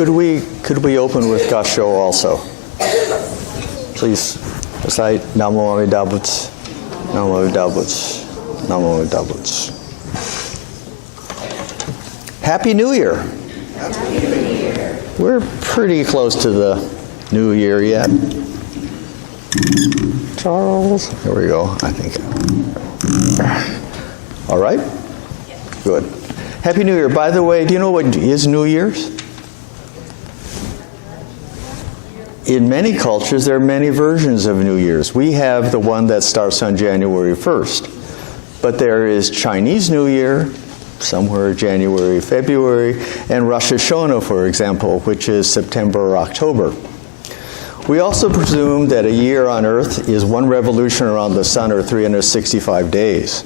Could we open with Gasho also? Please recite Namo Amida Butsu, Namo Amida Butsu, Namo Amida Butsu. Happy New Year. Happy New Year. We're pretty close to the New Year yet. Charles, here we go, I think. All right? Good. Happy New Year. By the way, do you know what is New Year's? In many cultures, there are many versions of New Year's. We have the one that starts on January 1st. But there is Chinese New Year, somewhere January, February, and Rosh Hashanah, for example, which is September or October. We also presume that a year on Earth is one revolution around the sun, or 365 days,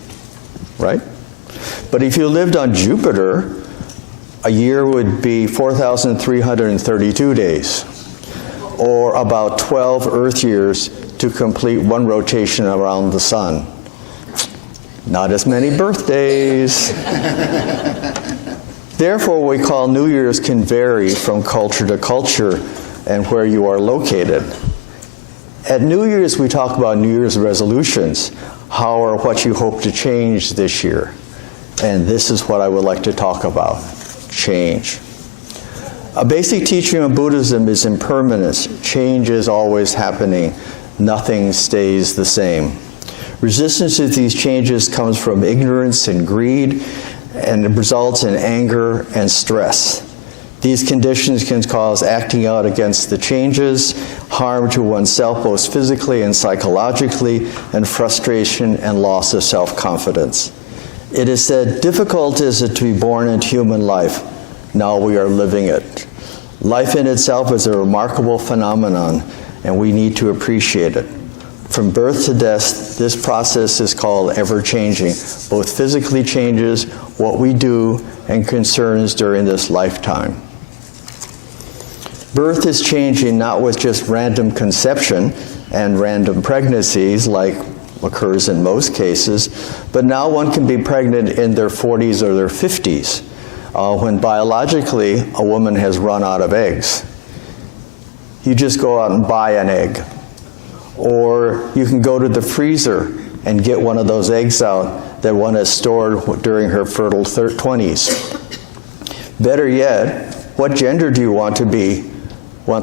right? But if you lived on Jupiter, a year would be 4,332 days, or about 12 Earth years to complete one rotation around the sun. Not as many birthdays. Therefore, what we call New Year's can vary from culture to culture and where you are located. At New Year's, we talk about New Year's resolutions, how or what you hope to change this year. And this is what I would like to talk about, change. A basic teaching of Buddhism is impermanence. Change is always happening. Nothing stays the same. Resistance to these changes comes from ignorance and greed, and it results in anger and stress. These conditions can cause acting out against the changes, harm to oneself both physically and psychologically, and frustration and loss of self-confidence. It is said, difficult is it to be born into human life. Now we are living it. Life in itself is a remarkable phenomenon, and we need to appreciate it. From birth to death, this process is called ever-changing. Both physically changes what we do and concerns during this lifetime. Birth is changing not with just random conception and random pregnancies like occurs in most cases, but now one can be pregnant in their 40s or their 50s, when biologically a woman has run out of eggs. You just go out and buy an egg. Or you can go to the freezer and get one of those eggs out that one has stored during her fertile 20s. Better yet, what gender do you want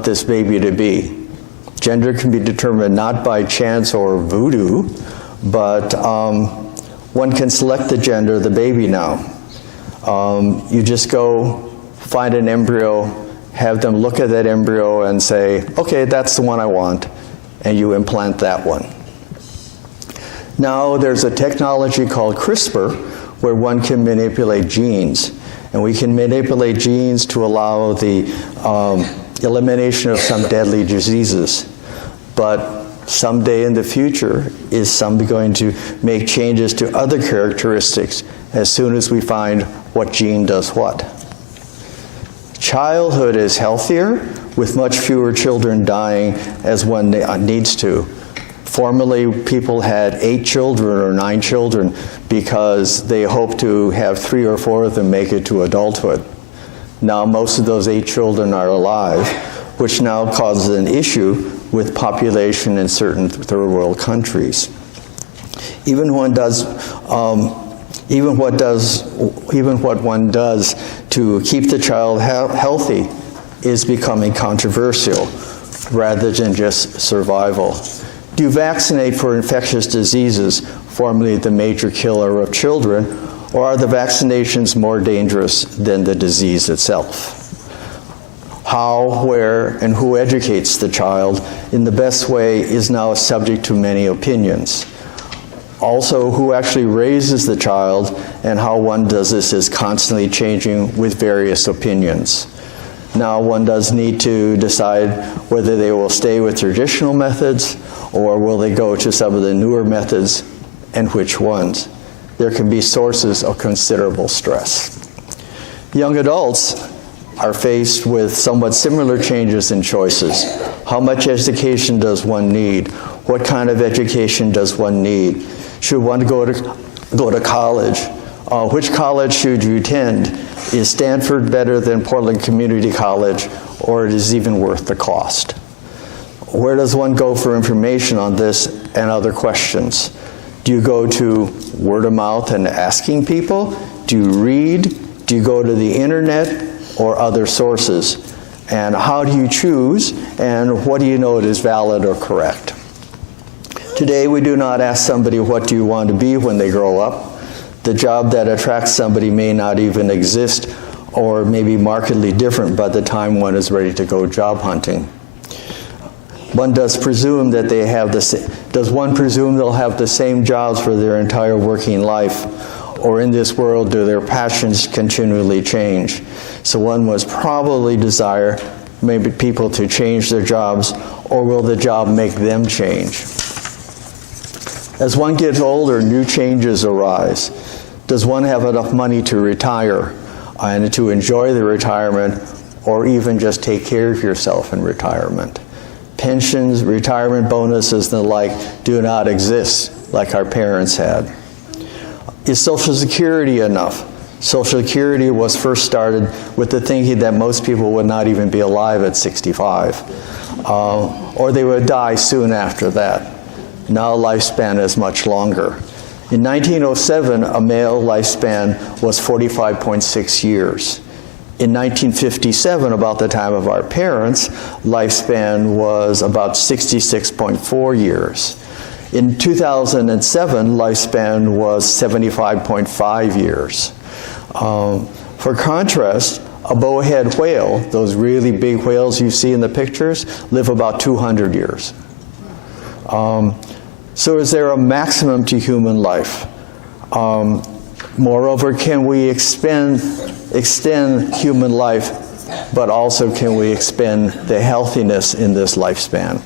this baby to be? Gender can be determined not by chance or voodoo, but one can select the gender of the baby now. You just go find an embryo, have them look at that embryo and say, okay, that's the one I want, and you implant that one. Now there's a technology called CRISPR where one can manipulate genes, and we can manipulate genes to allow the elimination of some deadly diseases. But someday in the future, is somebody going to make changes to other characteristics as soon as we find what gene does what? Childhood is healthier, with much fewer children dying as one needs to. Formerly, people had 8 children or 9 children because they hoped to have 3 or 4 of them make it to adulthood. Now most of those 8 children are alive, which now causes an issue with population in certain third world countries. Even what one does to keep the child healthy is becoming controversial rather than just survival. Do you vaccinate for infectious diseases, formerly the major killer of children, or are the vaccinations more dangerous than the disease itself? How, where, and who educates the child in the best way is now subject to many opinions. Also, who actually raises the child and how one does this is constantly changing with various opinions. Now one does need to decide whether they will stay with traditional methods or will they go to some of the newer methods, and which ones. There can be sources of considerable stress. Young adults are faced with somewhat similar changes and choices. How much education does one need? What kind of education does one need? Should one go to college? Which college should you attend? Is Stanford better than Portland Community College, or it is even worth the cost? Where does one go for information on this and other questions? Do you go to word of mouth and asking people? Do you read? Do you go to the internet or other sources? And how do you choose? And what do you know is valid or correct? Today, we do not ask somebody, what do you want to be when they grow up? The job that attracts somebody may not even exist or may be markedly different by the time one is ready to go job hunting. One does presume that they have does one presume they'll have the same jobs for their entire working life? Or in this world, do their passions continually change? So one must probably desire maybe people to change their jobs, or will the job make them change? As one gets older, new changes arise. Does one have enough money to retire and to enjoy the retirement, or even just take care of yourself in retirement? Pensions, retirement bonuses, and the like do not exist like our parents had. Is Social Security enough? Social Security was first started with the thinking that most people would not even be alive at 65, or they would die soon after that. Now lifespan is much longer. In 1907, a male lifespan was 45.6 years. In 1957, about the time of our parents, lifespan was about 66.4 years. In 2007, lifespan was 75.5 years. For contrast, a bowhead whale, those really big whales you see in the pictures, live about 200 years. So is there a maximum to human life? Moreover, can we extend human life, but also can we expend the healthiness in this lifespan?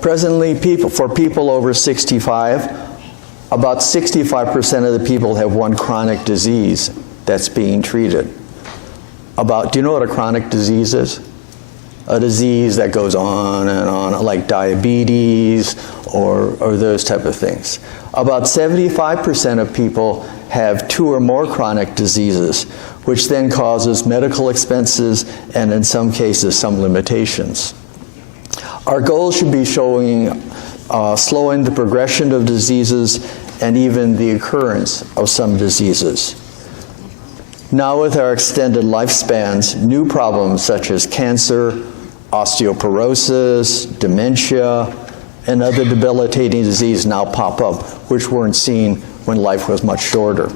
Presently, for people over 65, about 65% of the people have one chronic disease that's being treated. Do you know what a chronic disease is? A disease that goes on and on, like diabetes or those type of things. About 75% of people have 2 or more chronic diseases, which then causes medical expenses and in some cases some limitations. Our goal should be slowing the progression of diseases and even the occurrence of some diseases. Now with our extended lifespans, new problems such as cancer, osteoporosis, dementia, and other debilitating diseases now pop up, which weren't seen when life was much shorter.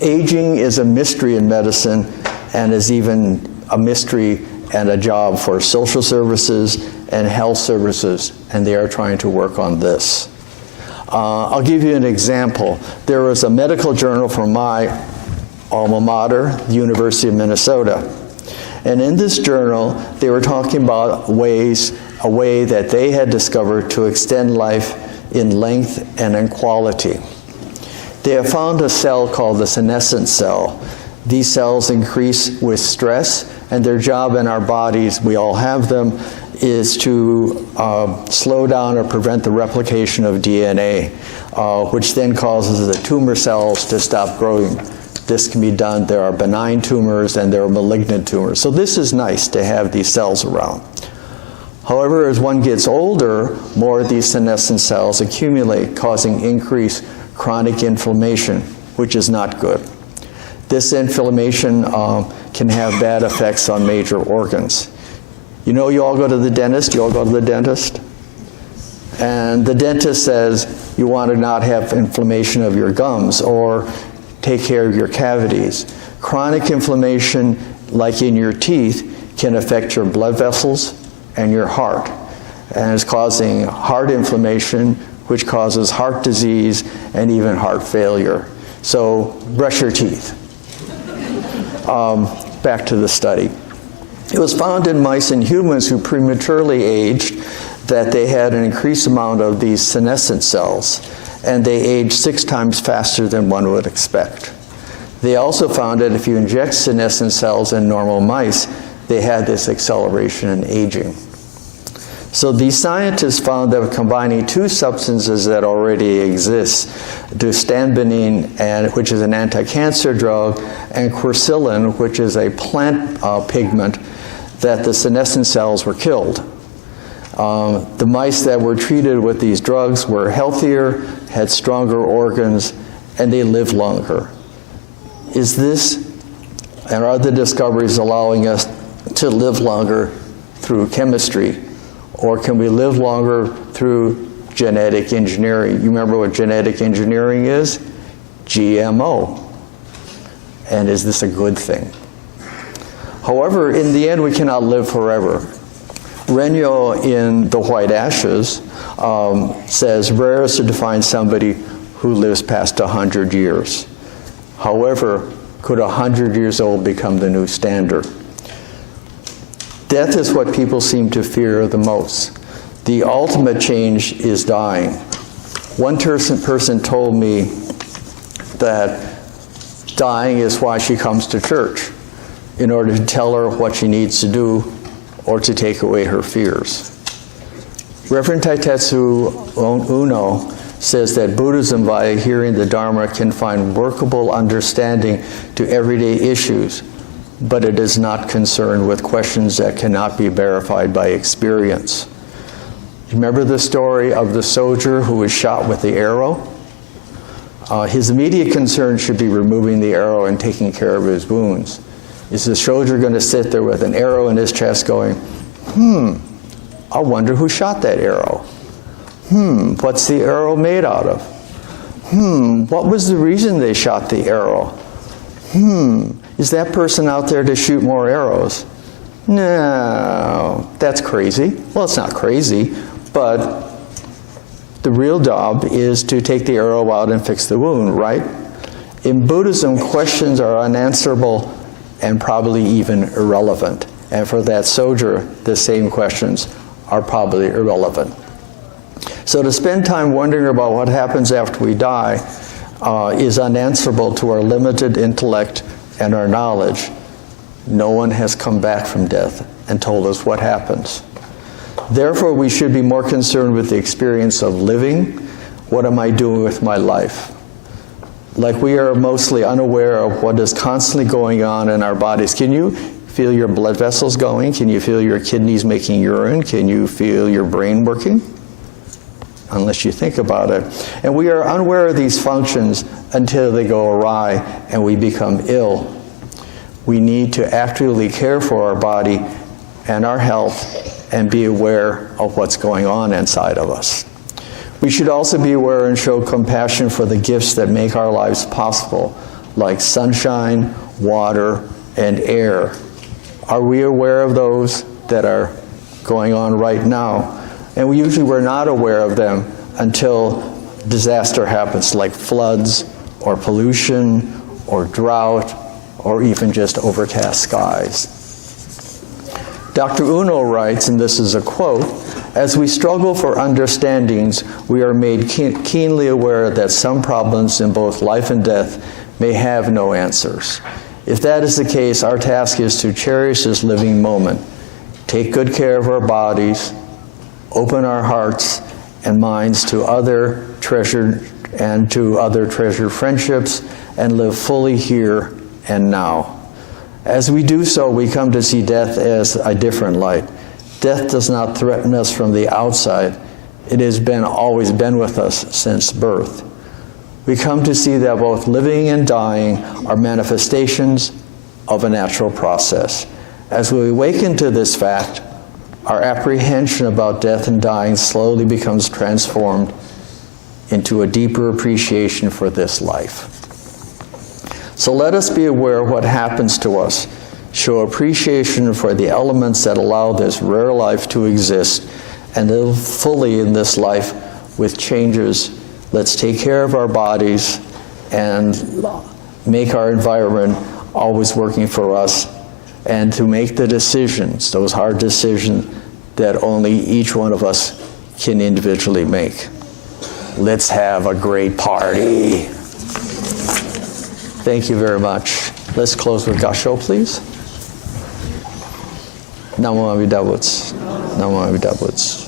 Aging is a mystery in medicine and is even a mystery and a job for social services and health services, and they are trying to work on this. I'll give you an example. There was a medical journal from my alma mater, the University of Minnesota. And in this journal, they were talking about a way that they had discovered to extend life in length and in quality. They have found a cell called the senescent cell. These cells increase with stress, and their job in our bodies, we all have them, is to slow down or prevent the replication of DNA, which then causes the tumor cells to stop growing. This can be done. There are benign tumors and there are malignant tumors. So this is nice to have these cells around. However, as one gets older, more of these senescent cells accumulate, causing increased chronic inflammation, which is not good. This inflammation can have bad effects on major organs. You know, you all go to the dentist. You all go to the dentist? And the dentist says you want to not have inflammation of your gums or take care of your cavities. Chronic inflammation, like in your teeth, can affect your blood vessels and your heart, and is causing heart inflammation, which causes heart disease and even heart failure. So brush your teeth. Back to the study. It was found in mice and humans who prematurely aged that they had an increased amount of these senescent cells, and they aged 6 times faster than one would expect. They also found that if you inject senescent cells in normal mice, they had this acceleration in aging. So these scientists found that combining two substances that already exist, dustanbenine, which is an anti-cancer drug, and quercetin, which is a plant pigment, that the senescent cells were killed. The mice that were treated with these drugs were healthier, had stronger organs, and they lived longer. Is this and are the discoveries allowing us to live longer through chemistry? Or can we live longer through genetic engineering? You remember what genetic engineering is? GMO. And is this a good thing? However, in the end, we cannot live forever. Regnault in The White Ashes says, rare is to find somebody who lives past 100 years. However, could 100 years old become the new standard? Death is what people seem to fear the most. The ultimate change is dying. One person told me that dying is why she comes to church, in order to tell her what she needs to do or to take away her fears. Reverend Taitetsu Uno says that Buddhism, by adhering the Dharma, can find workable understanding to everyday issues, but it is not concerned with questions that cannot be verified by experience. Remember the story of the soldier who was shot with the arrow? His immediate concern should be removing the arrow and taking care of his wounds. Is the soldier going to sit there with an arrow in his chest going, I wonder who shot that arrow? What's the arrow made out of? What was the reason they shot the arrow? Is that person out there to shoot more arrows? No, that's crazy. Well, it's not crazy, but the real job is to take the arrow out and fix the wound, right? In Buddhism, questions are unanswerable and probably even irrelevant. And for that soldier, the same questions are probably irrelevant. So to spend time wondering about what happens after we die is unanswerable to our limited intellect and our knowledge. No one has come back from death and told us what happens. Therefore, we should be more concerned with the experience of living. What am I doing with my life? Like we are mostly unaware of what is constantly going on in our bodies. Can you feel your blood vessels going? Can you feel your kidneys making urine? Can you feel your brain working? Unless you think about it. And we are unaware of these functions until they go awry and we become ill. We need to actively care for our body and our health and be aware of what's going on inside of us. We should also be aware and show compassion for the gifts that make our lives possible, like sunshine, water, and air. Are we aware of those that are going on right now? And we're not aware of them until disaster happens, like floods, or pollution, or drought, or even just overcast skies. Dr. Uno writes, and this is a quote, as we struggle for understandings, we are made keenly aware that some problems in both life and death may have no answers. If that is the case, our task is to cherish this living moment, take good care of our bodies, open our hearts and minds to other treasured friendships, and live fully here and now. As we do so, we come to see death as a different light. Death does not threaten us from the outside. It has always been with us since birth. We come to see that both living and dying are manifestations of a natural process. As we awaken to this fact, our apprehension about death and dying slowly becomes transformed into a deeper appreciation for this life. So let us be aware of what happens to us, show appreciation for the elements that allow this rare life to exist, and live fully in this life with changes. Let's take care of our bodies and make our environment always working for us, and to make the decisions, those hard decisions that only each one of us can individually make. Let's have a great party. Thank you very much. Let's close with Gasho, please. Namo Amitabha. Namo Buddhaya.